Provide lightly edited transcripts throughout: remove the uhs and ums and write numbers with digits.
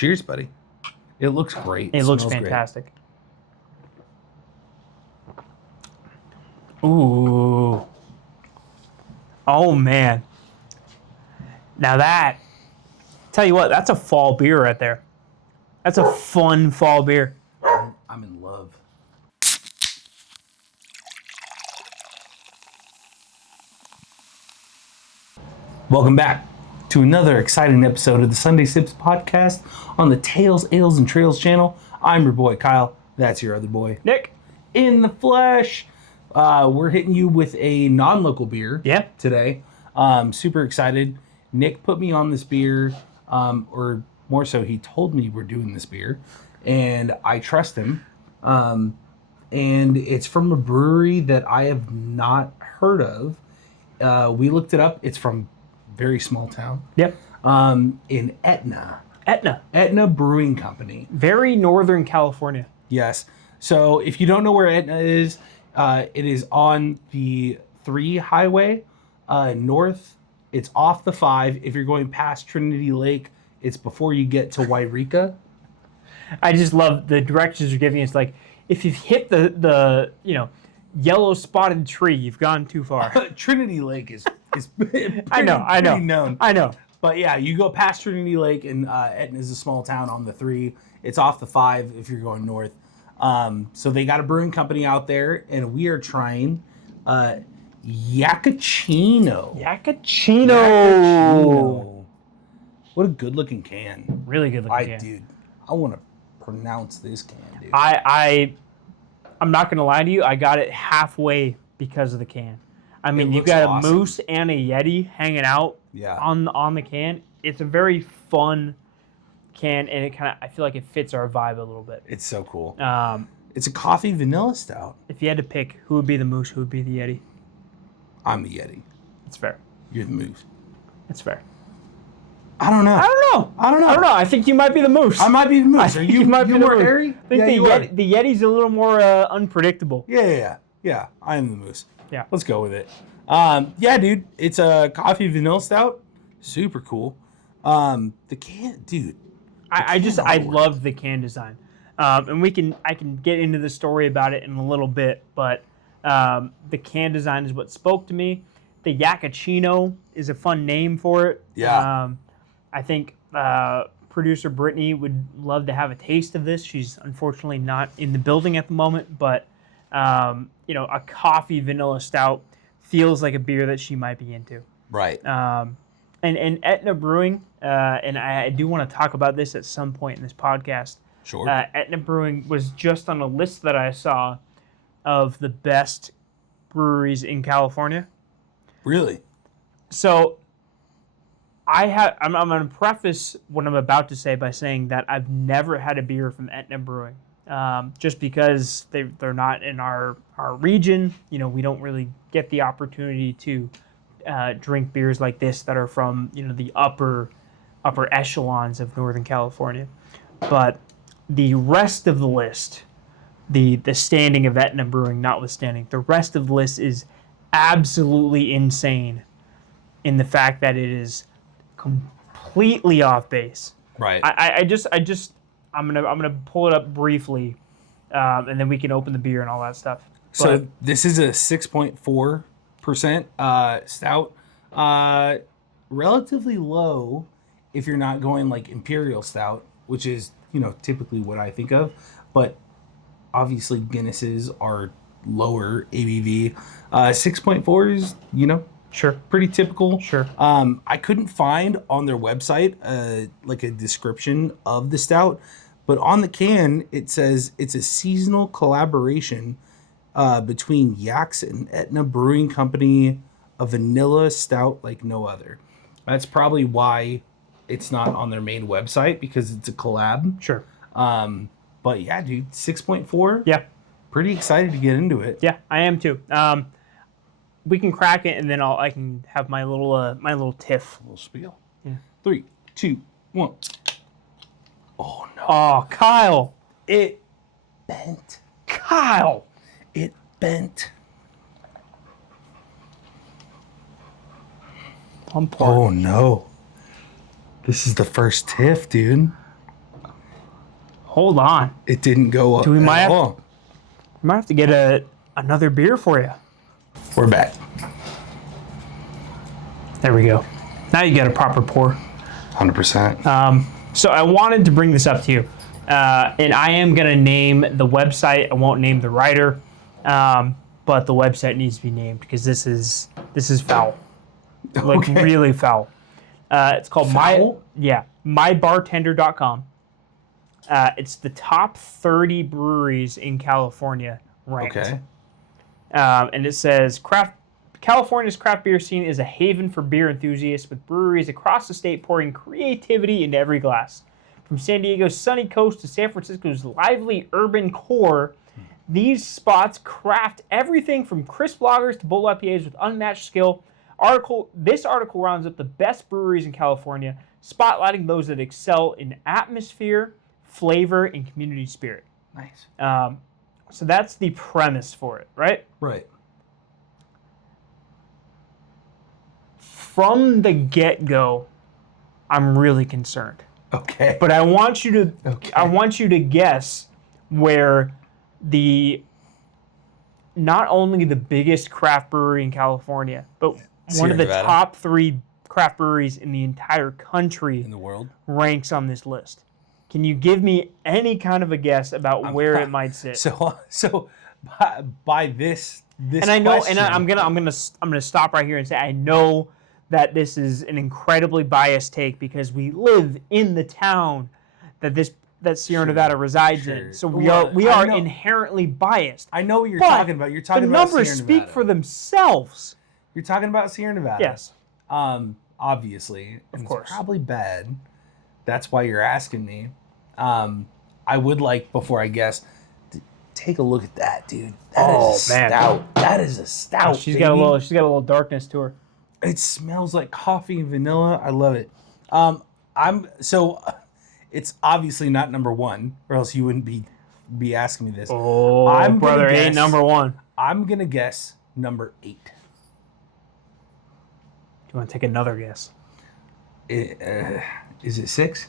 Cheers, buddy. It looks great. It looks fantastic. Great. Ooh. Oh, man. Now tell you what, that's a fall beer right there. That's a fun fall beer. I'm in love. Welcome back to another exciting episode of the Sunday Sips podcast on the Tales, Ales, and Trails channel. I'm your boy, Kyle. That's your other boy, Nick. In the flesh. We're hitting you with a non-local beer today. Super excited. Nick put me on this beer, or more so, he told me we're doing this beer, and I trust him. And it's from a brewery that I have not heard of. We looked it up. It's from very small town. Yep. In Etna. Etna Brewing Company. Very northern California. Yes. So if you don't know where Etna is, it is on the 3 highway north. It's off the 5. If you're going past Trinity Lake, it's before you get to Wairika. I just love the directions you're giving. It's like, if you've hit the yellow spotted tree, you've gone too far. Trinity Lake is pretty, I know. pretty known. I know. But yeah, you go past Trinity Lake, and Etna is a small town on the 3. It's off the 5 if you're going north. So they got a brewing company out there, and we are trying Yakaucinno. Yakaucinno. What a good-looking can. Really good-looking can. Dude, I want to pronounce this can, dude. I'm not going to lie to you. I got it halfway because of the can. I mean, you've got awesome. A moose and a Yeti hanging out on the can. It's a very fun can, and it I feel like it fits our vibe a little bit. It's so cool. It's a coffee vanilla stout. If you had to pick who would be the moose, who would be the Yeti? I'm the Yeti. It's fair. You're the moose. It's fair. I don't know. I think you might be the moose. I might be the moose. Are you might be more hairy? I think the Yeti's a little more unpredictable. Yeah. I am the moose. Yeah. Let's go with it. Yeah, dude. It's a coffee vanilla stout. Super cool. The can, dude. I love the can design. And I can get into the story about it in a little bit, but the can design is what spoke to me. The Yakaucinno is a fun name for it. Yeah. I think producer Brittany would love to have a taste of this. She's unfortunately not in the building at the moment, but a coffee vanilla stout feels like a beer that she might be into. Right. And Etna Brewing, and I do want to talk about this at some point in this podcast. Sure. Etna Brewing was just on a list that I saw of the best breweries in California. Really? So I'm going to preface what I'm about to say by saying that I've never had a beer from Etna Brewing, just because they're not in our region. We don't really get the opportunity to drink beers like this that are from the upper echelons of Northern California. But the rest of the list, the standing of Etna Brewing notwithstanding, the rest of the list is absolutely insane in the fact that it is completely off base. Right. I'm gonna pull it up briefly, and then we can open the beer and all that stuff. So this is a 6.4% stout, relatively low if you're not going like imperial stout, which is typically what I think of, but obviously Guinnesses are lower ABV. 6.4 is sure, pretty typical. Sure. I couldn't find on their website like a description of the stout, but on the can it says it's a seasonal collaboration between Yaks and Etna Brewing Company, a vanilla stout like no other. That's probably why it's not on their main website, because it's a collab. Sure. But yeah, dude, 6.4. Yeah. Pretty excited to get into it. Yeah, I am too. We can crack it, and then I can have my little tiff. A little spiel. Yeah. 3, 2, 1. Oh no. Oh, Kyle. It bent. Kyle. It bent. I'm pouring. Oh no. This is the first tiff, dude. Hold on. It didn't go up at all. We might have to get another beer for you. We're back. There we go. Now you get a proper pour. 100%. So I wanted to bring this up to you. And I am going to name the website. I won't name the writer. But the website needs to be named because this is foul. Like really foul. It's called mybartender.com. It's the top 30 breweries in California ranked. Okay. And it says California's craft beer scene is a haven for beer enthusiasts with breweries across the state pouring creativity into every glass. From San Diego's sunny coast to San Francisco's lively urban core, these spots craft everything from crisp lagers to bold IPAs with unmatched skill. This article rounds up the best breweries in California, spotlighting those that excel in atmosphere, flavor, and community spirit. Nice. So that's the premise for it, right? Right. From the get-go, I'm really concerned. Okay. But I want you to guess where not only the biggest craft brewery in California, but one of the top 3 craft breweries in the entire country in the world ranks on this list. Can you give me any kind of a guess about where it might sit? So by this and I know, question, and I'm gonna stop right here and say I know that this is an incredibly biased take because we live in the town that Sierra Nevada resides in. So we are inherently biased. I know what you're talking about. You're talking about Sierra Nevada. The numbers speak for themselves. You're talking about Sierra Nevada. Yes. Obviously. Of course. It's probably bad. That's why you're asking me. I would like, before I guess, to take a look at that, dude. That is a stout. That is a stout. She's got a little darkness to her. It smells like coffee and vanilla. I love it. It's obviously not number 1, or else you wouldn't be asking me this. Oh, brother, ain't number 1. I'm gonna guess number 8. Do you want to take another guess? Is it 6?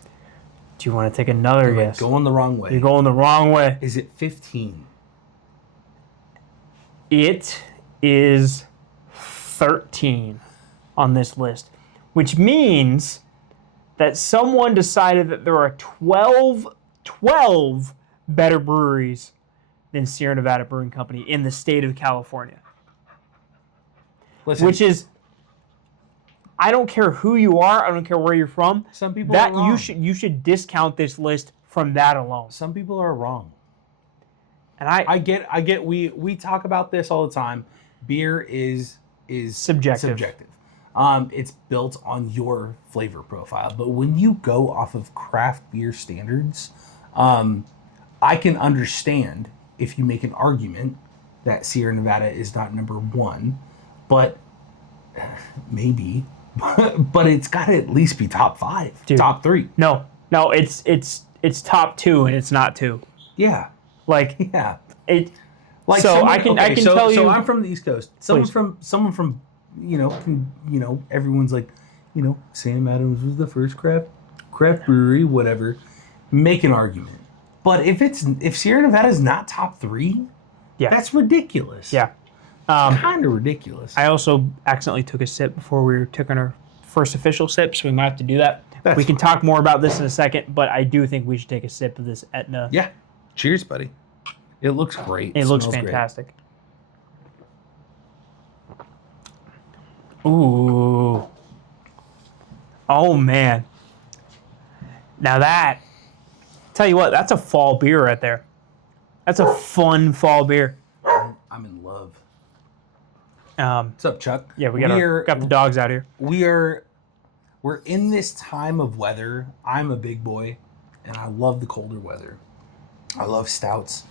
Do you want to take another guess? Going the wrong way. You're going the wrong way. Is it 15? It is 13 on this list, which means that someone decided that there are 12 better breweries than Sierra Nevada Brewing Company in the state of California. Listen, which is, I don't care who you are, I don't care where you're from. Some people are wrong. You should discount this list from that alone. Some people are wrong. And I get we talk about this all the time. Beer is subjective. It's built on your flavor profile. But when you go off of craft beer standards, I can understand if you make an argument that Sierra Nevada is not number 1, but maybe, but it's got to at least be top 5, dude, top 3. No, it's top 2 and it's not 2. Yeah. Yeah. I can tell you. So I'm from the East Coast. Someone from everyone's like, Sam Adams was the first craft brewery, whatever. Make an argument. But if Sierra Nevada is not top 3, that's ridiculous. Yeah. Kind of ridiculous. I also accidentally took a sip before we took our first official sip, so we might have to do that. We can talk more about this in a second, but I do think we should take a sip of this Etna. Yeah. Cheers, buddy. It looks great. It looks fantastic. Great. Ooh. Oh, man. Now tell you what, that's a fall beer right there. That's a fun fall beer. I'm in love. What's up, Chuck? Yeah, got the dogs out here. We're in this time of weather. I'm a big boy, and I love the colder weather. I love stouts.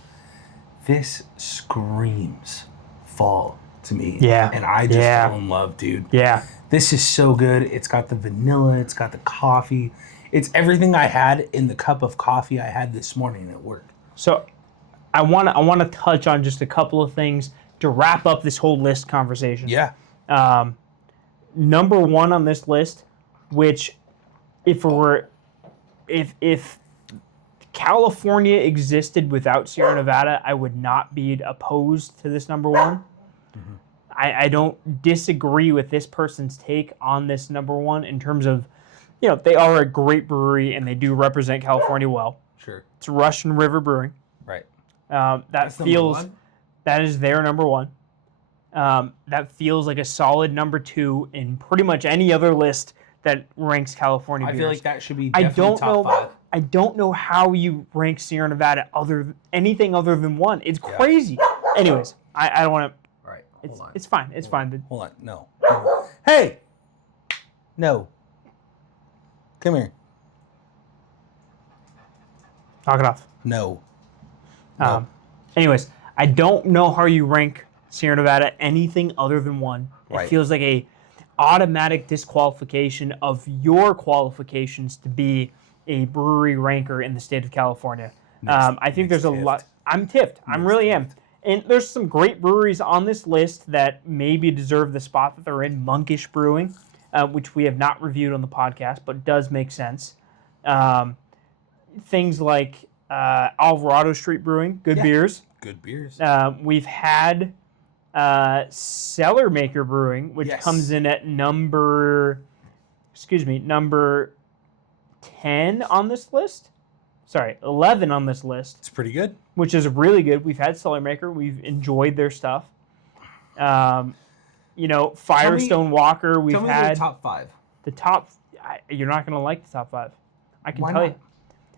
This screams fall to me. Yeah. And I just fell in love, dude. Yeah. This is so good. It's got the vanilla. It's got the coffee. It's everything I had in the cup of coffee I had this morning at work. So I want to touch on just a couple of things to wrap up this whole list conversation. Yeah. Number 1 on this list, which if California existed without Sierra Nevada, I would not be opposed to this number one. Mm-hmm. I don't disagree with this person's take on this number one in terms of, they are a great brewery and they do represent California well. Sure. It's Russian River Brewing. Right. That is their number one. That feels like a solid number two in pretty much any other list that ranks California beers. I feel like that should be definitely top 5. I don't know how you rank Sierra Nevada anything other than one. It's crazy. Anyways, I don't want to. All right, hold on. It's fine. It's fine. Hold on. No. Hey! No. Come here. Knock it off. No. Anyways, I don't know how you rank Sierra Nevada anything other than one. It feels like a automatic disqualification of your qualifications to be a brewery ranker in the state of California. I think there's a lot. I'm tipped. I really am. And there's some great breweries on this list that maybe deserve the spot that they're in. Monkish Brewing, which we have not reviewed on the podcast, but does make sense. Things like Alvarado Street Brewing, good beers. Good beers. We've had Cellar Maker Brewing, which comes in at number 10 on this list. Sorry, 11 on this list. It's pretty good. Which is really good. We've had Cellar Maker. We've enjoyed their stuff. Firestone Walker. We've tell me had the top 5. The top. You're not going to like the top 5. I can tell you.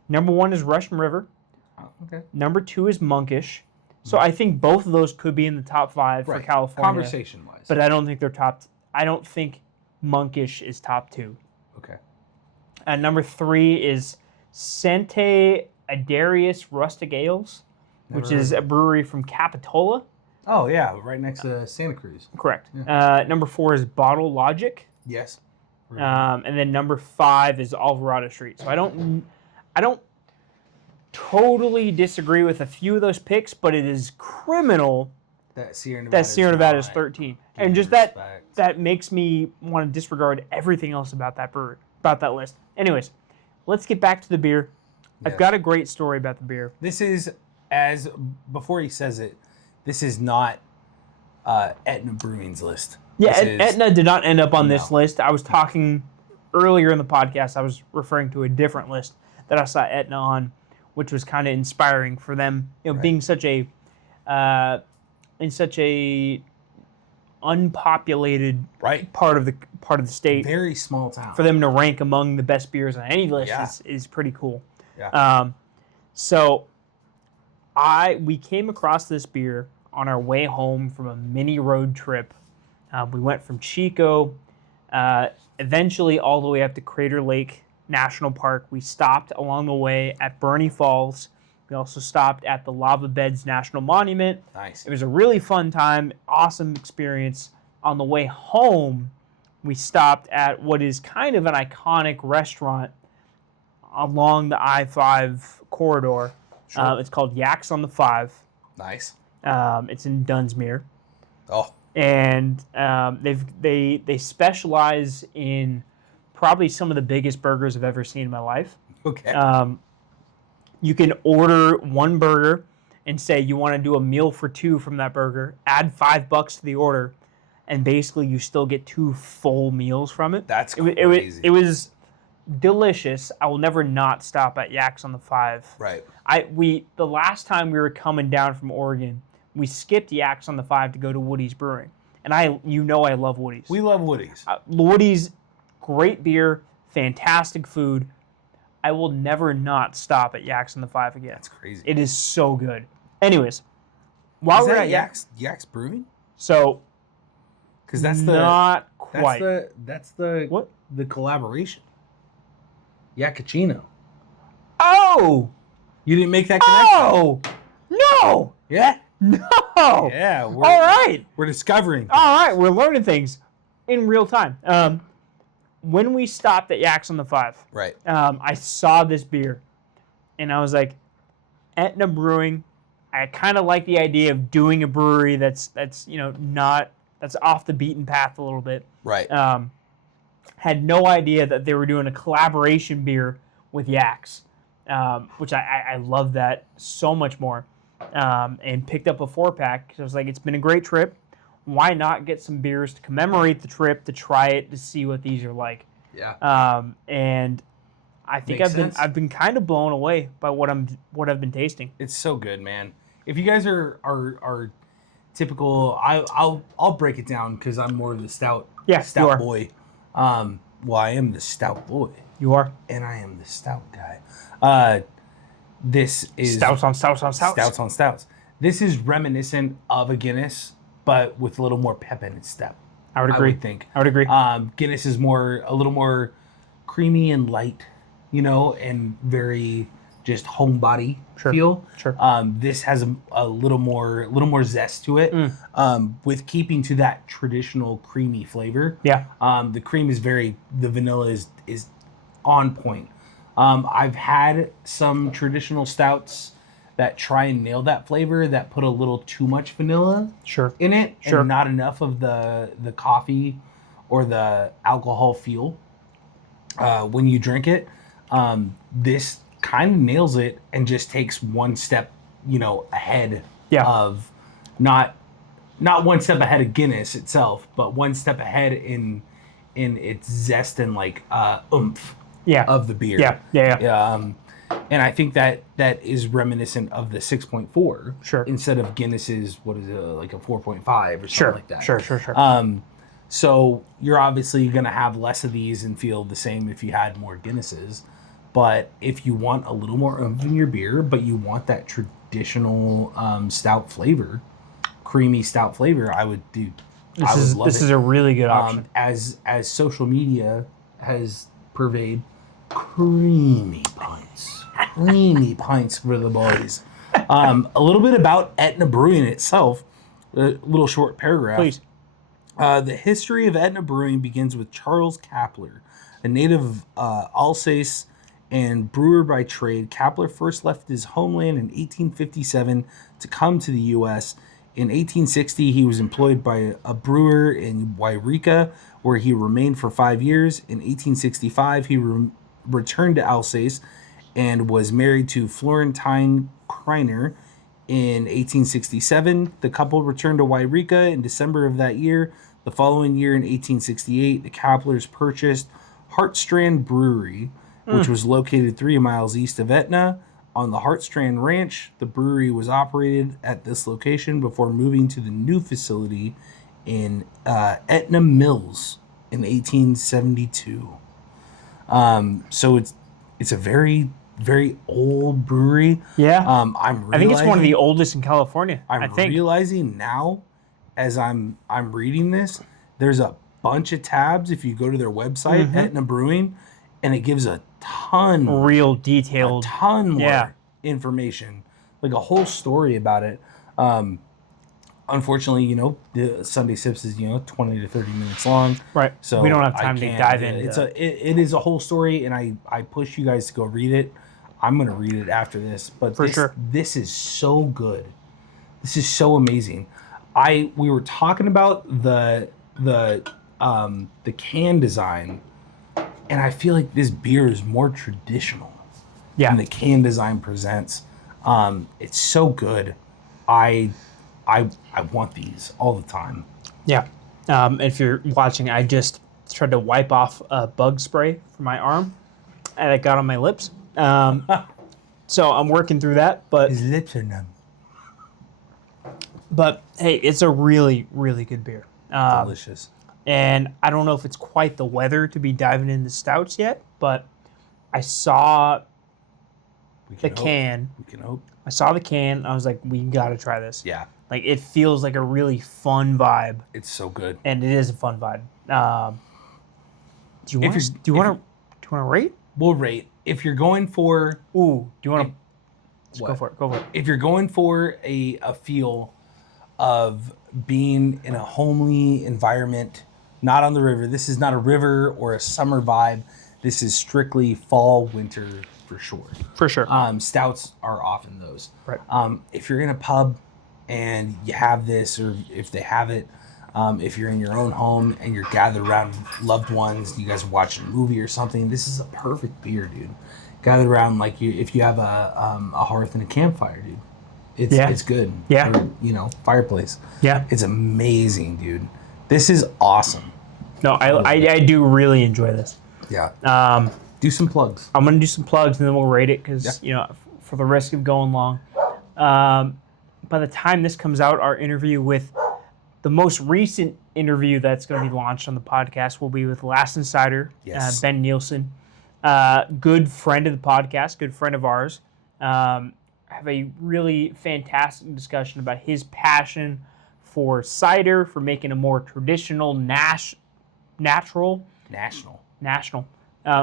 Number 1 is Russian River. Oh, okay. Number 2 is Monkish. So I think both of those could be in the top 5 for California. Conversation-wise. But I don't think they're top. I don't think Monkish is top 2. Okay. Number 3 is Sante Adarius Rustic Ales, which is a brewery from Capitola. Oh, yeah, right next to Santa Cruz. Correct. Yeah. Number 4 is Bottle Logic. Yes. And then number 5 is Alvarado Street. So I don't totally disagree with a few of those picks, but it is criminal that Sierra Nevada is 13. And just that makes me want to disregard everything else about that brewery, about that list. Anyways, let's get back to the beer. Yes. I've got a great story about the beer. This is, before he says it, this is not Etna Brewing's list. Yeah, Etna did not end up on this list. I was talking earlier in the podcast, I was referring to a different list that I saw Etna on, which was kind of inspiring for them, being such a in such a unpopulated part of the state, very small town. For them to rank among the best beers on any list is pretty cool. Yeah. So we came across this beer on our way home from a mini road trip. We went from Chico, eventually all the way up to Crater Lake National Park. We stopped along the way at Burney Falls. We also stopped at the Lava Beds National Monument. Nice. It was a really fun time, awesome experience. On the way home, we stopped at what is kind of an iconic restaurant along the I-5 corridor. Sure. It's called Yaks on the 5. Nice. It's in Dunsmuir. Oh. And they specialize in probably some of the biggest burgers I've ever seen in my life. Okay. You can order one burger and say you want to do a meal for 2 from that burger, add $5 to the order, and basically you still get 2 full meals from it. That's crazy. It was delicious. I will never not stop at Yaks on the 5. Right. The last time we were coming down from Oregon, we skipped Yaks on the 5 to go to Woody's Brewing. And I love Woody's. We love Woody's. Woody's, great beer, fantastic food. I will never not stop at Yaks on the 5 again. That's crazy. It is so good. Anyways, while we're at Yaks Brewing? So, because that's not quite. That's the what? The collaboration. Yakaucinno. Oh! You didn't make that connection? Oh! No! Yeah? No! Yeah. All right. We're discovering. All right. We're learning things in real time. When we stopped at Yaks on the 5, right. I saw this beer, and I was like, Etna Brewing. I kind of like the idea of doing a brewery that's off the beaten path a little bit. Right. Had no idea that they were doing a collaboration beer with Yaks. which I love that so much more. And picked up a 4-pack because I was like, it's been a great trip. Why not get some beers to commemorate the trip, to try it, to see what these are like? Yeah. And I think I've been kind of blown away by what I've been tasting. It's so good, man. If you guys are typical, I'll break it down because I'm more of the stout boy. Well, I am the stout boy. You are, and I am the stout guy. This is stouts on stouts on stouts. Stouts on stouts. This is reminiscent of a Guinness, but with a little more pep in its step. I would agree. I would agree. Guinness is a little more creamy and light, and very just homebody feel. Sure. This has a little more zest to it. With keeping to that traditional creamy flavor. Yeah. The cream is the vanilla is on point. I've had some traditional stouts that try and nail that flavor that put a little too much vanilla in it and not enough of the coffee or the alcohol feel when you drink it. This kind of nails it and just takes one step ahead of not one step ahead of Guinness itself, but one step ahead in its zest and oomph of the beer. Yeah. And I think that is reminiscent of the 6.4 instead of Guinness's, what is it, like a 4.5 or something like that. Sure. So you're obviously going to have less of these and feel the same if you had more Guinnesses. But if you want a little more oomph in your beer, but you want that traditional stout flavor, creamy stout flavor, I would love this it. is a really good option. As social media has purveyed creamy pints for the boys. A little bit about Etna Brewing itself, a little short paragraph. Please. The history of Etna Brewing begins with Charles Kapler, a native Alsace and brewer by trade. Kapler first left his homeland in 1857 to come to the U.S. In 1860, he was employed by a brewer in Wairika, where he remained for 5 years. In 1865, he returned to Alsace and was married to Florentine Kreiner. In 1867, the couple returned to Wairika in December of that year. The following year, in 1868, the Kaplers purchased Hartstrand Brewery, which was located 3 miles east of Etna. On the Hartstrand Ranch, the brewery was operated at this location before moving to the new facility in Etna Mills in 1872. So it's a very, very old brewery. Yeah. I think it's one of the oldest in California. I'm realizing now, as I'm reading this, there's a bunch of tabs if you go to their website, Etna Brewing, and it gives a ton more information, like a whole story about it. Unfortunately, the Sunday Sips is 20 to 30 minutes long, right? So we don't have time to dive into it is a whole story, and I push you guys to go read it. I'm gonna read it after this, but this is so good. This is so amazing. We were talking about the can design, and I feel like this beer is more traditional than the can design presents. It's so good. I want these all the time. Yeah. If you're watching, I just tried to wipe off a bug spray from my arm, and it got on my lips. So I'm working through that. But his lips are numb. But hey, it's a really, really good beer. Delicious. And I don't know if it's quite the weather to be diving into stouts yet, but I saw the can. We can hope. I saw the can. I was like, we got to try this. Yeah. Like, it feels like a really fun vibe. It's so good. And it is a fun vibe. Do you want to rate? We'll rate. If you're going for... Ooh, do you want to... Go for it. If you're going for a feel of being in a homely environment, not on the river, this is not a river or a summer vibe. This is strictly fall, winter, for sure. For sure. Stouts are often those. Right. If you're in a pub and you have this, or if they have it, if you're in your own home and you're gathered around loved ones, you guys are watching a movie or something, this is a perfect beer, dude. gather around like if you have a hearth and a campfire, dude. It's good. Yeah. Or, fireplace. Yeah. It's amazing, dude. This is awesome. No, I do really enjoy this. Yeah. Do some plugs. I'm gonna do some plugs and then we'll rate it because for the risk of going long. By the time this comes out, our interview with the most recent interview that's going to be launched on the podcast will be with Last Insider, Ben Nielsen, good friend of the podcast, good friend of ours. Have a really fantastic discussion about his passion for cider, for making a more traditional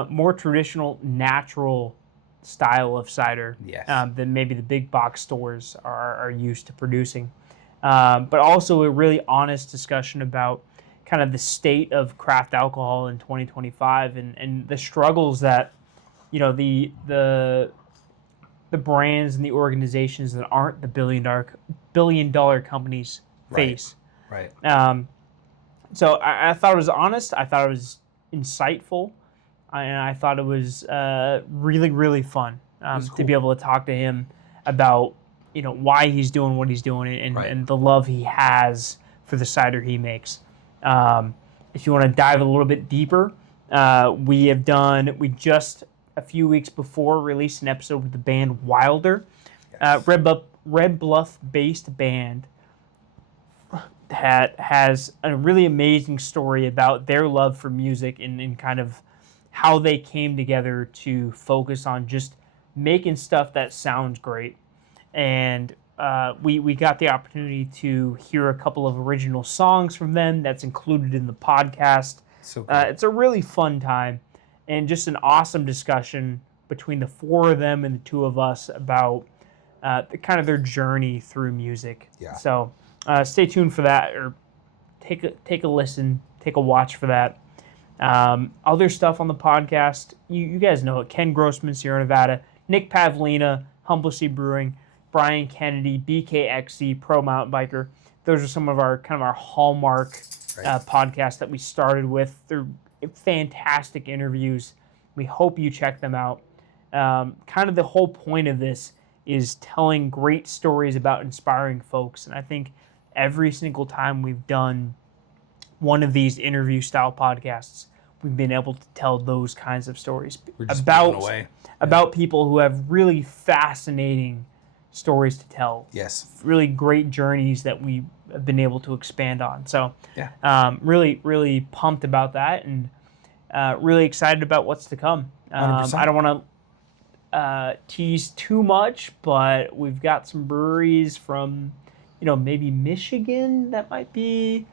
more traditional natural style of cider than maybe the big box stores are used to producing. But also a really honest discussion about kind of the state of craft alcohol in 2025 and the struggles that the brands and the organizations that aren't the billion dollar companies face. Right. So I thought it was honest. I thought it was insightful. And I thought it was really, really fun to be able to talk to him about why he's doing what he's doing and the love he has for the cider he makes. If you want to dive a little bit deeper, we just a few weeks before released an episode with the band Wilder, Red Bluff based band that has a really amazing story about their love for music and kind of how they came together to focus on just making stuff that sounds great. And we got the opportunity to hear a couple of original songs from them that's included in the podcast. So cool. It's a really fun time and just an awesome discussion between the four of them and the two of us about kind of their journey through music. Yeah. So stay tuned for that, or take a listen, take a watch for that. Other stuff on the podcast, you guys know it. Ken Grossman, Sierra Nevada, Nick Pavlina, Humblesea Brewing, Brian Kennedy, BKXC, Pro Mountain Biker. Those are some of our hallmark podcasts that we started with. They're fantastic interviews. We hope you check them out. Kind of the whole point of this is telling great stories about inspiring folks. And I think every single time we've done one of these interview style podcasts, we've been able to tell those kinds of stories about people who have really fascinating stories to tell. Yes. Really great journeys that we have been able to expand on. So really, really pumped about that and really excited about what's to come. I don't want to tease too much, but we've got some breweries from, maybe Michigan that might be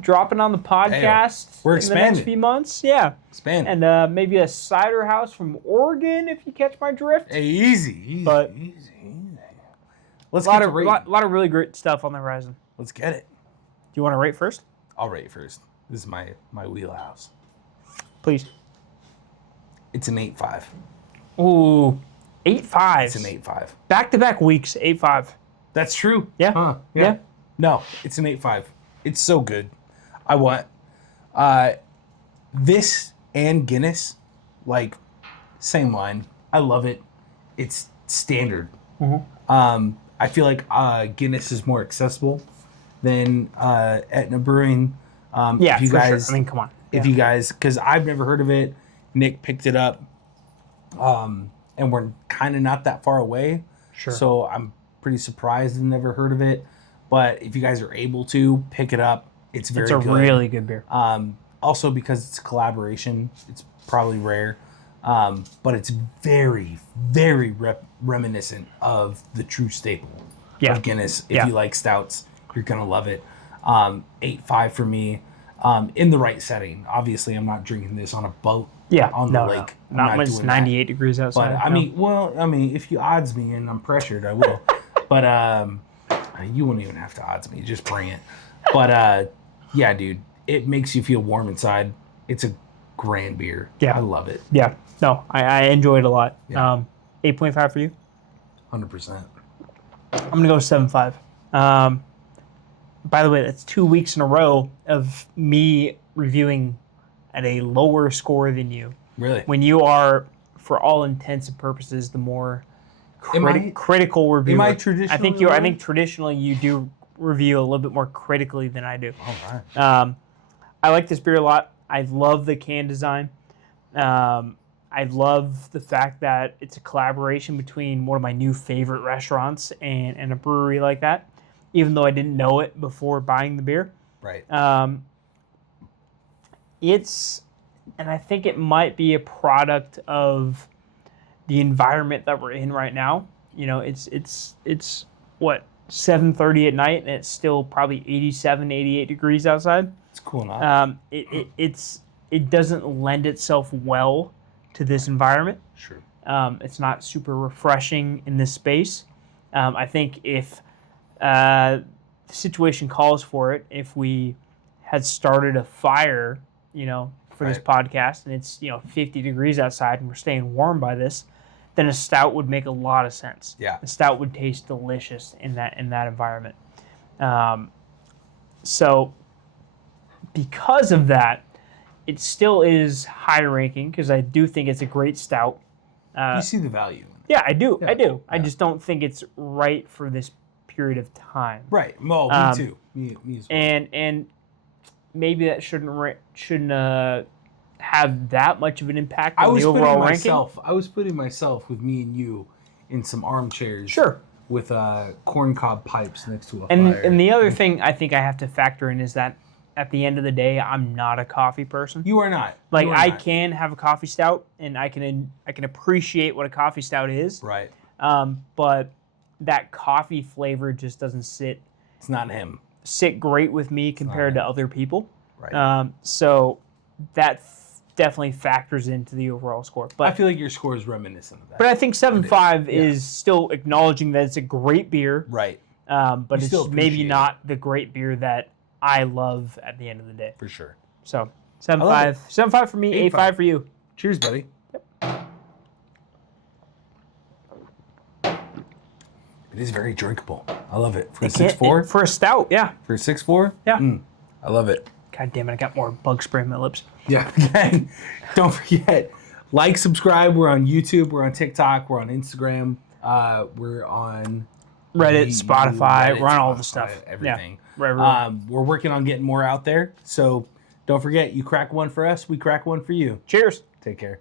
dropping on the podcast we're in expanding. the next few months. Yeah. Expanding. And maybe a cider house from Oregon, if you catch my drift. Hey, easy. Let's get a lot of really great stuff on the horizon. Let's get it. Do you want to rate first? I'll rate first. This is my wheelhouse. Please. It's an 8.5. Ooh, 8.5. It's an 8.5. Back-to-back weeks, 8.5. That's true. Yeah. Huh. Yeah. No, it's an 8.5. It's so good. I want this and Guinness, same line. I love it. It's standard. Mm-hmm. I feel like Guinness is more accessible than Etna Brewing. If you guys, sure. I mean, come on. If you guys, because I've never heard of it. Nick picked it up, and we're kind of not that far away. Sure. So I'm pretty surprised I've never heard of it. But if you guys are able to pick it up, it's very good. It's a really good beer. Also because it's a collaboration, it's probably rare. But it's very, very reminiscent of the true staple of Guinness. If you like stouts, you're going to love it. 8.5 for me. In the right setting. Obviously, I'm not drinking this on a boat on the lake. No. Not when it's 98 degrees outside. But if you odds me and I'm pressured, I will. But you wouldn't even have to odds me. Just bring it. But yeah, dude, it makes you feel warm inside. It's a grand beer. Yeah. I love it. Yeah. No, I enjoy it a lot. Yeah. 8.5 for you? 100%. I'm going to go 7.5. By the way, that's 2 weeks in a row of me reviewing at a lower score than you. Really? When you are for all intents and purposes, the more critical reviewer. Am I traditional? I think traditionally you do review a little bit more critically than I do. All right. I like this beer a lot. I love the can design. I love the fact that it's a collaboration between one of my new favorite restaurants and a brewery like that, even though I didn't know it before buying the beer. Right. And I think it might be a product of the environment that we're in right now. You know, it's what, 7:30 at night, and it's still probably 87, 88 degrees outside. It's cool enough. It doesn't lend itself well to this environment. Sure. It's not super refreshing in this space. I think if the situation calls for it, if we had started a fire, you know, for this podcast, and it's, you know, 50 degrees outside and we're staying warm by this, then a stout would make a lot of sense. Yeah. A stout would taste delicious in that environment. So because of that, it still is high ranking because I do think it's a great stout. You see the value in it. Yeah, I do. Yeah. I do. Yeah. I just don't think it's right for this period of time. Right. Well, me too. Me as well. And maybe that shouldn't have that much of an impact on the overall ranking. I was putting myself with me and you in some armchairs. Sure. With corncob pipes next to a And fire. the other thing I think I have to factor in is that at the end of the day, I'm not a coffee person. You are not. Like, I can have a coffee stout, and I can appreciate what a coffee stout is. Right. But that coffee flavor just doesn't sit great with me compared to other people. Right. So that definitely factors into the overall score. But I feel like your score is reminiscent of that. But I think 7.5 is still acknowledging that it's a great beer. Right. But it's maybe not the great beer that I love at the end of the day. For sure. So 7.5. 7.5 for me, 8.5 for you. Cheers, buddy. Yep. It is very drinkable. I love it. For a 6.4? For a stout, yeah. For a 6.4? Yeah. I love it. God damn it, I got more bug spray in my lips. Yeah. Don't forget, like, subscribe. We're on YouTube. We're on TikTok. We're on Instagram. We're on Reddit, Spotify. We're on all the stuff. Everything. Yeah. We're working on getting more out there. So don't forget, you crack one for us, we crack one for you. Cheers. Take care.